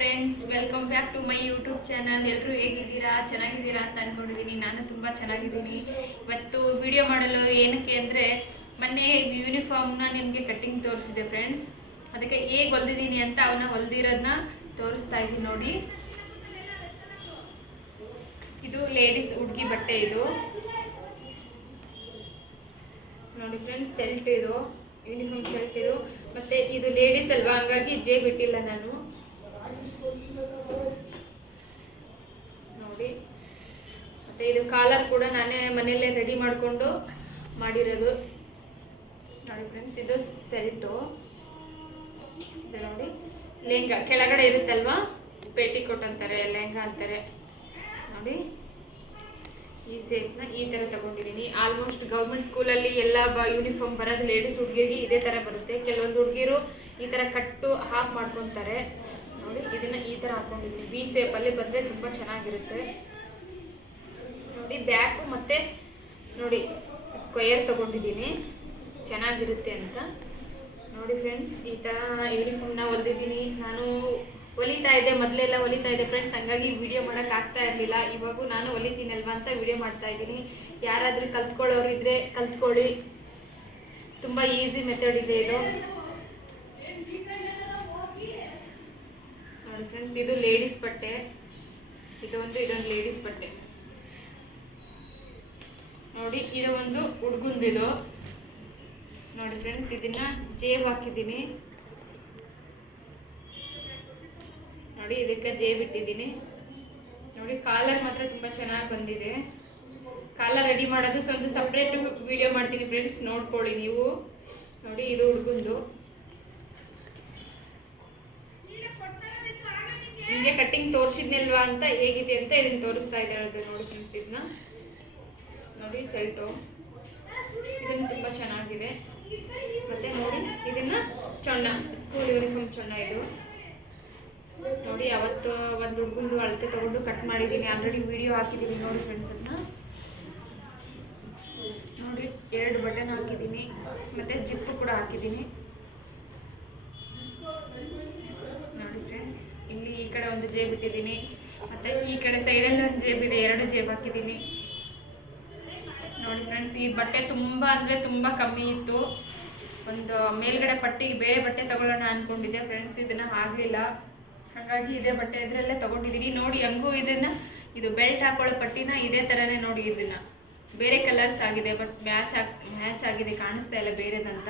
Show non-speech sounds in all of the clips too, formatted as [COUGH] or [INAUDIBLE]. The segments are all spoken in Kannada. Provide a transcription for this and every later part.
Friends welcome back to my YouTube channel ಎಲ್ಲರೂ ಹೇಗಿದ್ದೀರಾ? ಚೆನ್ನಾಗಿದ್ದೀರಾ ಅಂತ ಅಂದ್ಕೊಂಡಿದ್ದೀನಿ ನಾನು ತುಂಬ ಚೆನ್ನಾಗಿದ್ದೀನಿ. ಇವತ್ತು ವಿಡಿಯೋ ಮಾಡಲು ಏನಕ್ಕೆ ಅಂದರೆ, ಮೊನ್ನೆ ಯೂನಿಫಾರ್ಮ್ನ ನಿಮಗೆ ಕಟ್ಟಿಂಗ್ ತೋರಿಸಿದೆ ಫ್ರೆಂಡ್ಸ್ ಅದಕ್ಕೆ ಹೇಗೆ ಹೊಲ್ದಿದ್ದೀನಿ ಅಂತ ಅವನ್ನ ಹೊಲ್ದಿರೋದನ್ನ ತೋರಿಸ್ತಾ ಇದ್ದೀನಿ ನೋಡಿ. ಇದು ಲೇಡೀಸ್ ಹುಡುಗಿ ಬಟ್ಟೆ ಇದು. ನೋಡಿ ಫ್ರೆಂಡ್ಸ್ ಸೆಲ್ಟ್ ಇದು ಯೂನಿಫಾರ್ಮ್ ಸೆಲ್ಟ್ ಇದು. ಮತ್ತೆ ಇದು ಲೇಡೀಸ್ ಅಲ್ವಾ? ಹಂಗಾಗಿ ಜೇ ಬಿಟ್ಟಿಲ್ಲ ನಾನು. ನೋಡಿ. ಮತ್ತೆ ಇದು ಕಾಲರ್ ಕೂಡ ನಾನೇ ಮನೆಯಲ್ಲೇ ರೆಡಿ ಮಾಡಿಕೊಂಡು ಮಾಡಿರೋದು. ನೋಡಿ ಫ್ರೆಂಡ್ಸ್ ಇದು ಸೆಲ್ಟು ನೋಡಿ. ಲೆಹಂಗಾ ಕೆಳಗಡೆ ಇರುತ್ತಲ್ವಾ? ಪೇಟಿ ಅಂತಾರೆ, ಲೆಹಂಗಾ ಅಂತಾರೆ. ನೋಡಿ. ಈ ಸೇಟ್ನ ಈ ಥರ ತಗೊಂಡಿದ್ದೀನಿ. ಆಲ್ಮೋಸ್ಟ್ ಗೌರ್ಮೆಂಟ್ ಸ್ಕೂಲಲ್ಲಿ ಎಲ್ಲ ಬ ಯೂನಿಫಾರ್ಮ್ ಬರೋದು ಲೇಡೀಸ್ ಹುಡುಗಿರಿಗೆ ಇದೇ ಥರ ಬರುತ್ತೆ. ಕೆಲವೊಂದು ಹುಡುಗಿರು ಈ ಥರ ಕಟ್ಟು ಹಾಫ್ ಮಾಡ್ಕೊತಾರೆ. ನೋಡಿ, ಇದನ್ನ ಈ ಥರ ಹಾಕೊಂಡಿದ್ದೀನಿ. ವಿ ಸೇಪಲ್ಲಿ ಬಂದರೆ ತುಂಬ ಚೆನ್ನಾಗಿರುತ್ತೆ. ನೋಡಿ ಬ್ಯಾಕು ಮತ್ತು ನೋಡಿ ಸ್ಕ್ವೇರ್ ತಗೊಂಡಿದ್ದೀನಿ. ಚೆನ್ನಾಗಿರುತ್ತೆ ಅಂತ. ನೋಡಿ ಫ್ರೆಂಡ್ಸ್ ಈ ಥರ ನ ಹೊಲ್ದಿದ್ದೀನಿ. ನಾನು ಹೊಲಿತಾ ಇದ್ದೆ, ಮೊದಲೆಲ್ಲ ಹೊಲಿತಾ ಇದ್ದೆ ಫ್ರೆಂಡ್ಸ್ ಹಂಗಾಗಿ ವಿಡಿಯೋ ಮಾಡೋಕೆ ಆಗ್ತಾ ಇರಲಿಲ್ಲ. ಇವಾಗೂ ನಾನು ಹೊಲಿತೀನಲ್ವಾ ಅಂತ ವಿಡಿಯೋ ಮಾಡ್ತಾ ಇದ್ದೀನಿ. ಯಾರಾದರೂ ಕಲ್ತ್ಕೊಳ್ಳೋರಿದ್ರೆ ಕಲ್ತ್ಕೊಳ್ಳಿ. ತುಂಬ ಈಸಿ ಮೆಥಡ್ ಇದೆ ಇದು. ನೋಡಿ ಫ್ರೆಂಡ್ಸ್ ಇದು ಲೇಡೀಸ್ ಬಟ್ಟೆ. ಇದೊಂದು ಇದೊಂದು ಲೇಡೀಸ್ ಬಟ್ಟೆ. ನೋಡಿ, ಇದು ಒಂದು ಹುಡುಗಂದಿದು ನೋಡಿ ಫ್ರೆಂಡ್ಸ್ ಇದನ್ನ ಜೇಬ್ ಹಾಕಿದ್ದೀನಿ. ನೋಡಿ, ಇದಕ್ಕೆ ಜೇಬ್ ಇಟ್ಟಿದ್ದೀನಿ ನೋಡಿ ಕಾಲರ್ ಮಾತ್ರ ತುಂಬ ಚೆನ್ನಾಗಿ ಬಂದಿದೆ. ಕಾಲರ್ ರೆಡಿ ಮಾಡೋದು ಸೊ ಒಂದು ಸಪ್ರೇಟ್ ವಿಡಿಯೋ ಮಾಡ್ತೀನಿ ಫ್ರೆಂಡ್ಸ್ ನೋಡ್ಕೊಳ್ಳಿ ನೀವು. ನೋಡಿ, ಇದು ಹುಡುಗಂದು ನಿಮಗೆ ಕಟ್ಟಿಂಗ್ ತೋರಿಸಿದ್ನಲ್ವಾ ಅಂತ ಹೇಗಿದೆ ಅಂತ ಇದನ್ನ ತೋರಿಸ್ತಾ ಇದ್ದಾರೆ ನೋಡಿ ಫ್ರೆಂಡ್ಸ್ ಇದನ್ನ ನೋಡಿ ಸೆಲ್ಟು ಇದನ್ನು ತುಂಬ ಚೆನ್ನಾಗಿದೆ. ಮತ್ತೆ ನೋಡಿ, ಇದನ್ನ ಚೊಣ್ಣ ಸ್ಕೂಲ್ ಯೂನಿಫಾರ್ಮ್ ಚೊಣ್ಣ ಇದು. ನೋಡಿ, ಅವತ್ತು ಒಂದು ಹುಡುಗಂದು ಅಳತೆ ತಗೊಂಡು ಕಟ್ ಮಾಡಿದ್ದೀನಿ ಆಲ್ರೆಡಿ ವಿಡಿಯೋ ಹಾಕಿದ್ದೀನಿ ನೋಡಿ ಫ್ರೆಂಡ್ಸ್ ಅದನ್ನ ನೋಡಿ, ಎರಡು ಬಟನ್ ಹಾಕಿದ್ದೀನಿ ಮತ್ತೆ ಜಿಪ್ಪು ಕೂಡ ಹಾಕಿದ್ದೀನಿ ಇಲ್ಲಿ ಈ ಕಡೆ ಒಂದು ಜೇಬ್ ಇಟ್ಟಿದ್ದೀನಿ. ಮತ್ತೆ ಈ ಕಡೆ ಸೈಡಲ್ಲಿ ಒಂದು ಜೇಬ್ ಇದೆ, ಎರಡು ಜೇಬ್ ಹಾಕಿದ್ದೀನಿ. ನೋಡಿ ಫ್ರೆಂಡ್ಸ್ ಈ ಬಟ್ಟೆ ತುಂಬ ಅಂದರೆ ತುಂಬ ಕಮ್ಮಿ ಇತ್ತು. ಒಂದು ಮೇಲ್ಗಡೆ ಪಟ್ಟಿಗೆ ಬೇರೆ ಬಟ್ಟೆ ತಗೊಳ್ಳೋಣ ಅಂದ್ಕೊಂಡಿದ್ದೆ ಫ್ರೆಂಡ್ಸ್ ಇದನ್ನ ಆಗಲಿಲ್ಲ ಹಾಗಾಗಿ ಇದೇ ಬಟ್ಟೆ ಇದರಲ್ಲೇ ತಗೊಂಡಿದ್ದೀನಿ. ನೋಡಿ ಹಂಗೂ ಇದನ್ನ, ಇದು ಬೆಲ್ಟ್ ಹಾಕೊಳ್ಳೋ ಪಟ್ಟಿನ ಇದೇ ಥರನೇ ನೋಡಿ ಇದನ್ನ. ಬೇರೆ ಕಲರ್ಸ್ ಆಗಿದೆ ಬಟ್ ಮ್ಯಾಚ್ ಮ್ಯಾಚ್ ಆಗಿದೆ, ಕಾಣಿಸ್ತಾ ಇಲ್ಲ ಬೇರೆದಂತ.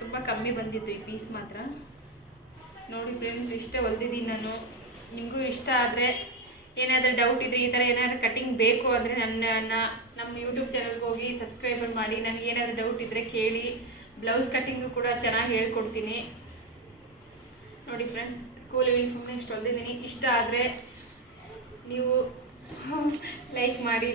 ತುಂಬ ಕಮ್ಮಿ ಬಂದಿತ್ತು ಈ ಪೀಸ್ ಮಾತ್ರ. ನೋಡಿ ಫ್ರೆಂಡ್ಸ್ ಇಷ್ಟೇ ಹೊಲ್ದಿದ್ದೀನಿ ನಾನು. ನಿಮಗೂ ಇಷ್ಟ ಆದರೆ ಏನಾದರೂ ಡೌಟ್ ಇದ್ರೆ ಈ ಥರ ಏನಾದರೂ ಕಟಿಂಗ್ ಬೇಕು ಅಂದರೆ ನನ್ನ ನಮ್ಮ ಯೂಟ್ಯೂಬ್ ಚಾನಲ್ಗೆ ಹೋಗಿ ಸಬ್ಸ್ಕ್ರೈಬ್ ಮಾಡಿ. ನನಗೆ ಏನಾದರೂ ಡೌಟ್ ಇದ್ದರೆ ಕೇಳಿ. ಬ್ಲೌಸ್ ಕಟ್ಟಿಂಗು ಕೂಡ ಚೆನ್ನಾಗಿ ಹೇಳ್ಕೊಡ್ತೀನಿ. ನೋಡಿ ಫ್ರೆಂಡ್ಸ್ ಸ್ಕೂಲ್ ಯೂನಿಫಾರ್ಮ್ನ ಇಷ್ಟು ಹೊಲ್ದಿದ್ದೀನಿ. ಇಷ್ಟ ಆದರೆ ನೀವು [LAUGHS] ಲೈಕ್ ಮಾಡಿ.